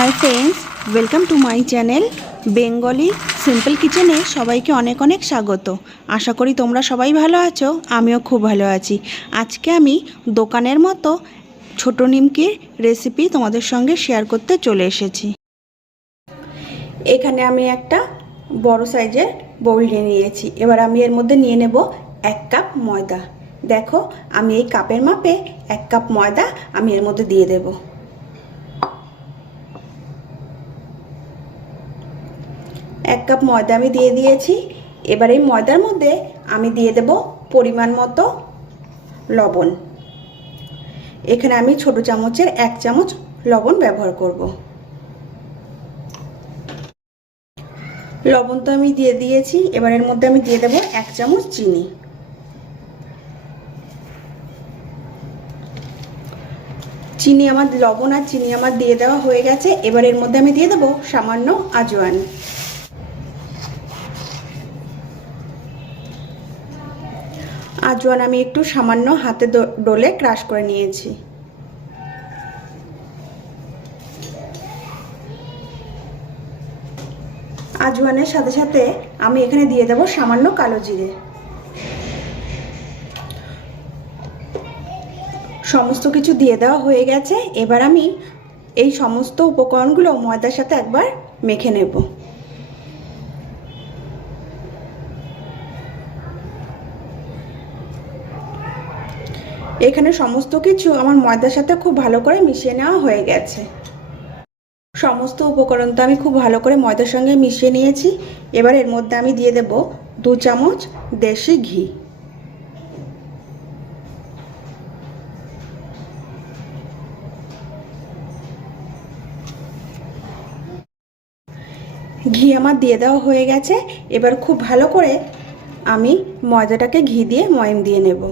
Hi friends welcome to my channel Bengali simple কিচেনে সবাইকে অনেক অনেক স্বাগত। আশা করি তোমরা সবাই ভালো আছো, আমিও খুব ভালো আছি। আজকে আমি দোকানের মতো ছোটো নিমকির রেসিপি তোমাদের সঙ্গে শেয়ার করতে চলে এসেছি। এখানে আমি একটা বড় সাইজের বোল নিয়ে নিয়েছি। এবার আমি এর মধ্যে নিয়ে নেব এক কাপ ময়দা। দেখো, আমি এই কাপের মাপে এক কাপ ময়দা আমি এর মধ্যে দিয়ে দেবো। কাপ ময়দা আমি দিয়ে দিয়েছি। এবার এই ময়দার মধ্যে আমি দিয়ে দেব পরিমাণ মতো লবণ। এখানে আমি ছোট চামচের এক চামচ লবণ ব্যবহার করব। লবণ তো আমি দিয়ে দিয়েছি, এবার এর মধ্যে আমি দিয়ে দেব এক চামচ চিনি। চিনি আমার লবণ আর চিনি আমার দিয়ে দেওয়া হয়ে গেছে, এবার এর মধ্যে আমি দিয়ে দেবো সামান্য আজওয়ান। আজওয়ান আমি একটু সামান্য হাতে ডোলে ক্রাশ করে নিয়েছি। আজওয়ানের সাথে সাথে আমি এখানে দিয়ে দেব সামান্য কালো জিরে। সমস্ত কিছু দিয়ে দেওয়া হয়ে গেছে। এবার আমি এই সমস্ত উপকরণগুলো ময়দার সাথে একবার মেখে নেব। এখানে সমস্ত কিছু আমার ময়দার সাথে খুব ভালো করে মিশিয়ে নেওয়া হয়ে গেছে। সমস্ত উপকরণ তো আমি খুব ভালো করে ময়দার সঙ্গে মিশিয়ে নিয়েছি। এবার এর মধ্যে আমি দিয়ে দেব দু চামচ দেশি ঘি। ঘি আমার দিয়ে দেওয়া হয়ে গেছে। এবার খুব ভালো করে আমি ময়দাটাকে ঘি দিয়ে ময়ম দিয়ে নেব।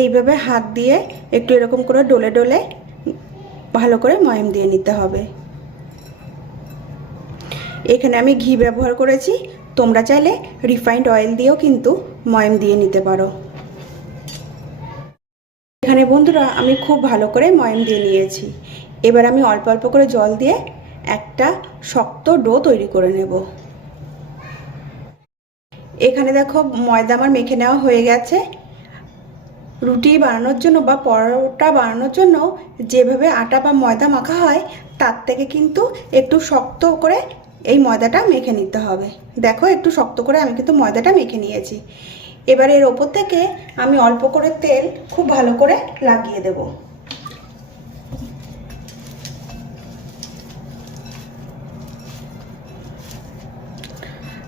এইভাবে হাত দিয়ে একটু এরকম করে ডলে ডলে ভালো করে ময়াম দিয়ে নিতে হবে। এখানে আমি ঘি ব্যবহার করেছি, তোমরা চাইলে রিফাইন্ড অয়েল দিয়েও কিন্তু ময়াম দিয়ে নিতে পারো। এখানে বন্ধুরা, আমি খুব ভালো করে ময়াম দিয়ে নিয়েছি। এবার আমি অল্প অল্প করে জল দিয়ে একটা শক্ত ডো তৈরি করে নেব। এখানে দেখো ময়দা আমার মেখে নেওয়া হয়ে গেছে। রুটি বানানোর জন্য বা পরোটা বানানোর জন্য যেভাবে আটা বা ময়দা মাখা হয়, তার থেকে কিন্তু একটু শক্ত করে এই ময়দাটা মেখে নিতে হবে। দেখো, একটু শক্ত করে আমি কিন্তু ময়দাটা মেখে নিয়েছি। এবার এর ওপর থেকে আমি অল্প করে তেল খুব ভালো করে লাগিয়ে দেব।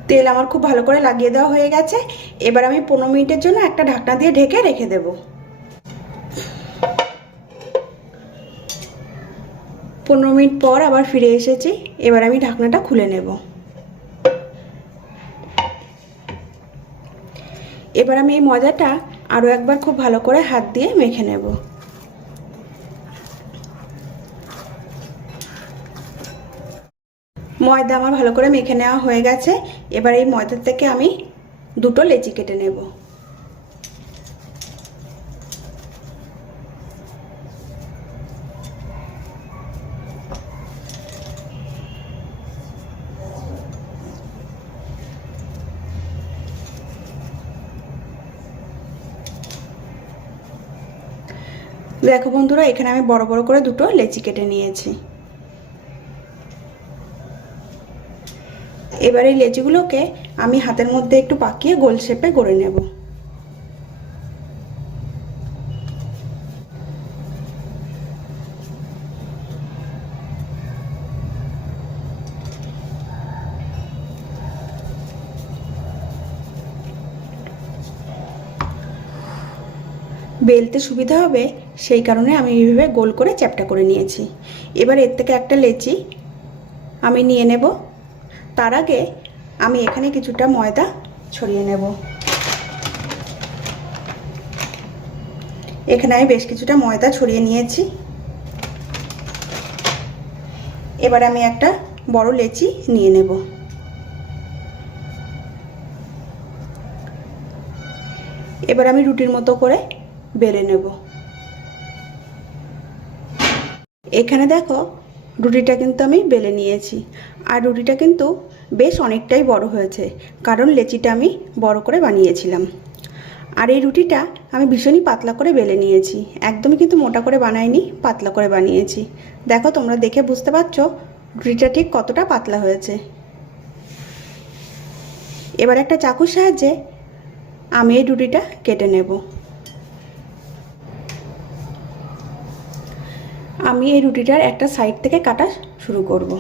তেল আমার খুব ভালো করে লাগিয়ে দেওয়া হয়ে গেছে। এবার আমি পনেরো মিনিটের জন্য একটা ঢাকনা দিয়ে ঢেকে রেখে দেব। পনেরো মিনিট পর আবার ফিরে এসেছি। এবার আমি ঢাকনাটা খুলে নেব। এবার আমি এই মজাটা আরও একবার খুব ভালো করে হাত দিয়ে মেখে নেব। ময়দা আমার ভালো করে মেখে নেওয়া হয়ে গেছে। এবার এই ময়দার থেকে আমি দুটো লেচি কেটে নেব। দেখো বন্ধুরা, এখানে আমি বড় বড় করে দুটো লেচি কেটে নিয়েছি। এবার এই লেচিগুলোকে আমি হাতের মধ্যে একটু পাকিয়ে গোল শেপে গড়ে নেব। বেলতে সুবিধা হবে, সেই কারণে আমি এইভাবে গোল করে চ্যাপটা করে নিয়েছি। এবার এর থেকে একটা লেচি আমি নিয়ে নেব। তার আগে আমি এখানে কিছুটা ময়দা ছড়িয়ে নেব। এখানে আমি বেশ কিছুটা ময়দা ছড়িয়ে নিয়েছি। এবার আমি একটা বড় লেচি নিয়ে নেব। এবার আমি রুটির মতো করে বেলে নেব। এখানে দেখো, রুটিটা কিন্তু আমি বেলে নিয়েছি। আর রুটিটা কিন্তু বেশ অনেকটাই বড় হয়েছে, কারণ লেচিটা আমি বড় করে বানিয়েছিলাম। আর এই রুটিটা আমি ভীষণই পাতলা করে বেলে নিয়েছি, একদমই কিন্তু মোটা করে বানাইনি, পাতলা করে বানিয়েছি। দেখো, তোমরা দেখে বুঝতে পারছ রুটিটা ঠিক কতটা পাতলা হয়েছে। এবার একটা চাকুর সাহায্যে আমি এই রুটিটা কেটে নেব। আমি এই রুটিটার একটা সাইড থেকে কাটা শুরু করব।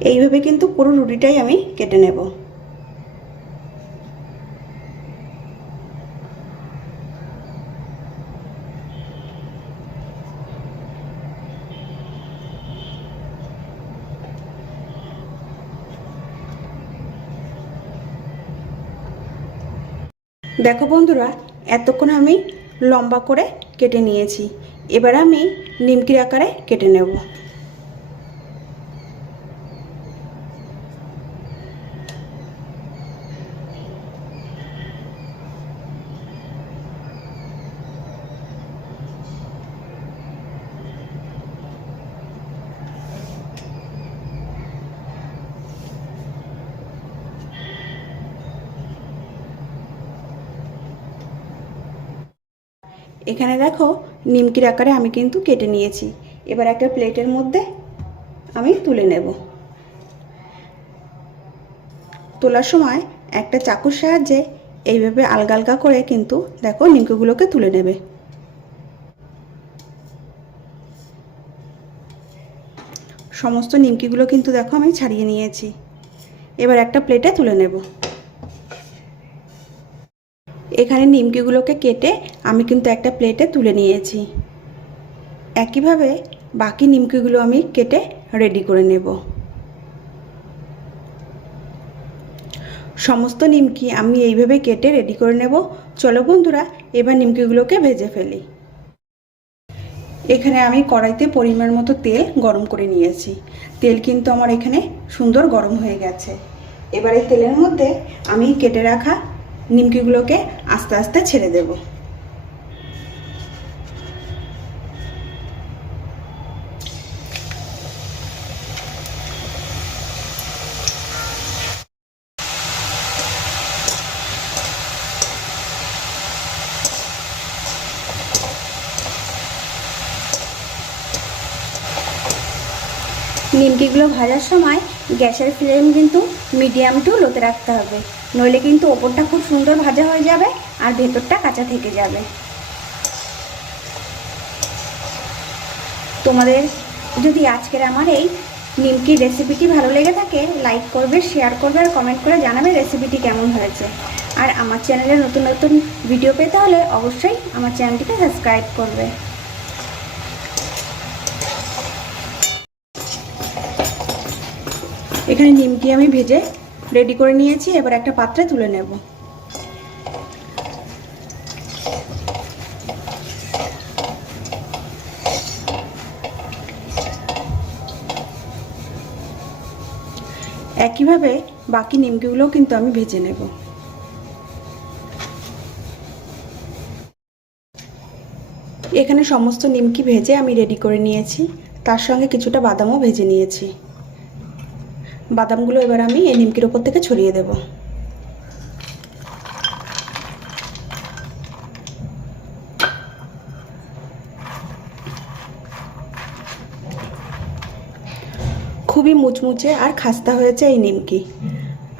এইভাবে কিন্তু পুরো রুটিটাই আমি কেটে নেব। দেখো বন্ধুরা, এতক্ষণ আমি লম্বা করে কেটে নিয়েছি। এবার আমি নিমকির আকারে কেটে নেব। এখানে দেখো নিমকির আকারে আমি কিন্তু কেটে নিয়েছি। এবার একটা প্লেটের মধ্যে আমি তুলে নেব। তোলার সময় একটা চাকুর সাহায্যে এইভাবে আলগা আলগা করে কিন্তু দেখো নিমকিগুলোকে তুলে নেবে। সমস্ত নিমকিগুলো কিন্তু দেখো আমি ছাড়িয়ে নিয়েছি। এবার একটা প্লেটে তুলে নেব। এখানে নিমকিগুলোকে কেটে আমি কিন্তু একটা প্লেটে তুলে নিয়েছি। একইভাবে বাকি নিমকিগুলো আমি কেটে রেডি করে নেব। সমস্ত নিমকি আমি এইভাবে কেটে রেডি করে নেব। চলো বন্ধুরা, এবার নিমকিগুলোকে ভেজে ফেলি। এখানে আমি কড়াইতে পরিমাণ মতো তেল গরম করে নিয়েছি। তেল কিন্তু আমার এখানে সুন্দর গরম হয়ে গেছে। এবার এই তেলের মধ্যে আমি কেটে রাখা নিমকিগুলোকে আস্তে আস্তে ছেড়ে দেব। নিমকিগুলো ভাজার সময় গ্যাসের ফ্লেম কিন্তু মিডিয়াম টু লোতে রাখতে হবে। নইলে কিন্তু ওপরটা খুব সুন্দর ভাজা হয়ে যাবে আর ভেতরটা কাঁচা থেকে যাবে। তোমাদের যদি আজকের আমার এই নিমকির রেসিপিটি ভালো লেগে থাকে লাইক করবে শেয়ার করবে আর কমেন্ট করে জানাবে রেসিপিটি কেমন হয়েছে। আর আমার চ্যানেলে নতুন নতুন ভিডিও পেতে হলে অবশ্যই আমার চ্যানেলটিকে সাবস্ক্রাইব করবে। এখানে নিমকি আমি ভেজে রেডি করে নিয়েছি, এবার একটা পাত্রে তুলে নেব। একইভাবে বাকি নিমকিগুলোও কিন্তু আমি ভেজে নেব। এখানে সমস্ত নিমকি ভেজে আমি রেডি করে নিয়েছি, তার সঙ্গে কিছুটা বাদামও ভেজে নিয়েছি। বাদামগুলো এবার আমি এই নিমকির ওপর থেকে ছড়িয়ে দেব। খুবই মুচমুচে আর খাস্তা হয়েছে এই নিমকি।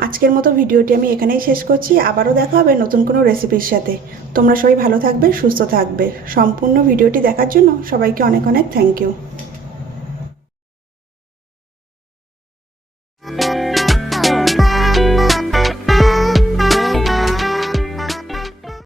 আজকের মতো ভিডিওটি আমি এখানেই শেষ করছি। আবারও দেখা হবে নতুন কোনো রেসিপির সাথে। তোমরা সবাই ভালো থাকবে, সুস্থ থাকবে। সম্পূর্ণ ভিডিওটি দেখার জন্য সবাইকে অনেক অনেক থ্যাংক ইউ।